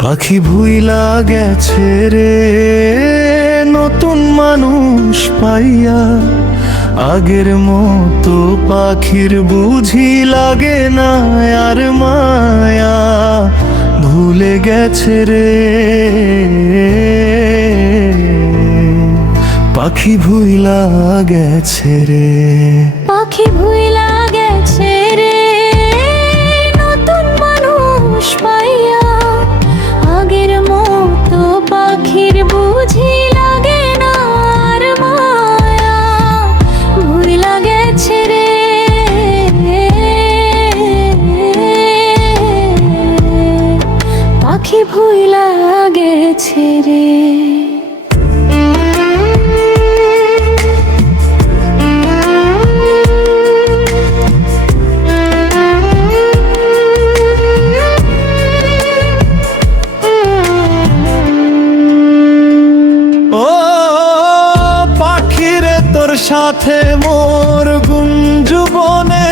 পাখি ভুইলা গেছে রে নতুন মানুষ পাইয়া, আগের মতো পাখির বুঝি লাগে না আর মায়া। ভুলে গেছে রে পাখি ভুইলা গেছে রে। পাখি ভুইলা গেছে রে নতুন মানুষ পাইয়া, আগের মতো পাখির বুঝি লাগে না আর মায়া। ভুইলা গেছে রে পাখি ভুইলা গেছে রে। সাথে মোর গুঞ্জবনে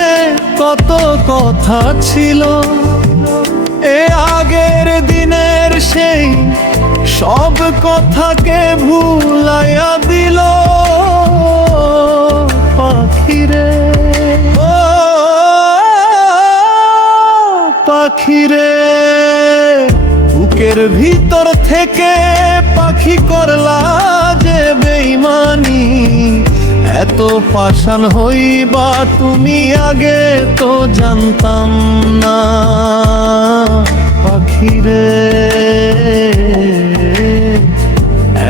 কত কথা ছিল, এ আগের দিনের সেই সব কথাকে ভুলাইয়া দিল পাখিরে। ও পাখিরে বুকের ভিতর থেকে পাখি করলা যে বেইমানি, এত পাষাণ হইবা তুমি আগে তো জানতাম না পাখিরে।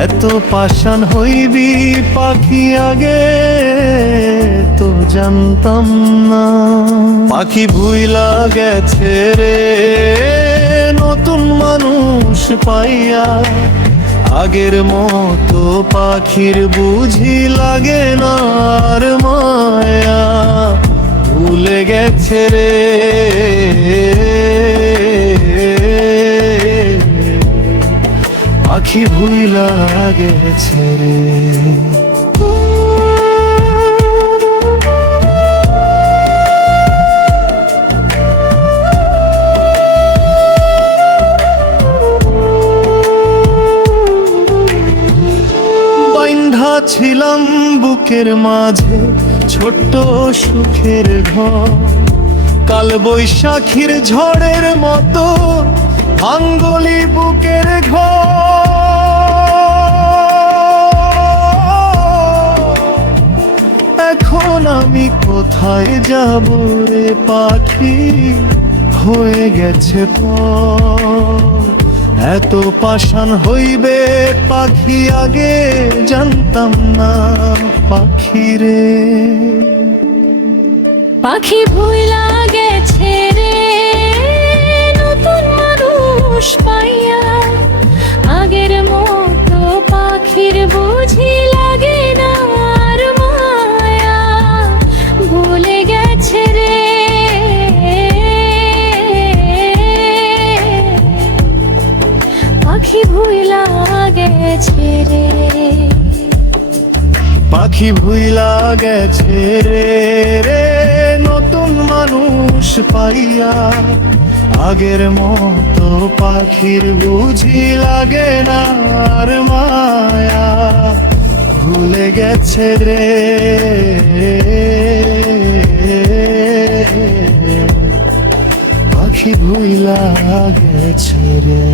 এত পাষাণ হইবি পাখি আগে তো জানতাম না। পাখি ভুইলা গেছে রে নতুন মানুষ পাইয়া, আগের মতো পাখির বুঝি লাগে না আর মায়া। ভুলে গেছে রে পাখি ভুইলা গেছে রে। ছিলাম বুকের মাঝে ছোট্ট সুখের ঘর, কাল বৈশাখীর ঝড়ের মতো ভাঙ্গলি বুকের ঘর। এখন আমি কোথায় যাব রে পাখি হয়ে গেছে পর। এত পাষাণ হইবে পাখি আগে জানতাম না পাখিরে। পাখি ভুইলা গেছে রে নতুন মানুষ পাইয়া, আগের মতো পাখির বুঝি লাগে না আর মায়া। ভুলে গেছে রে পাখি ভুইলা গেছে রে। পাখি ভুইলা গেছে রে নতুন মানুষ পাইয়া, আগের মতো পাখির বুঝি লাগে না আর মায়া। ভুলে গেছে রে পাখি ভুইলা গেছে রে।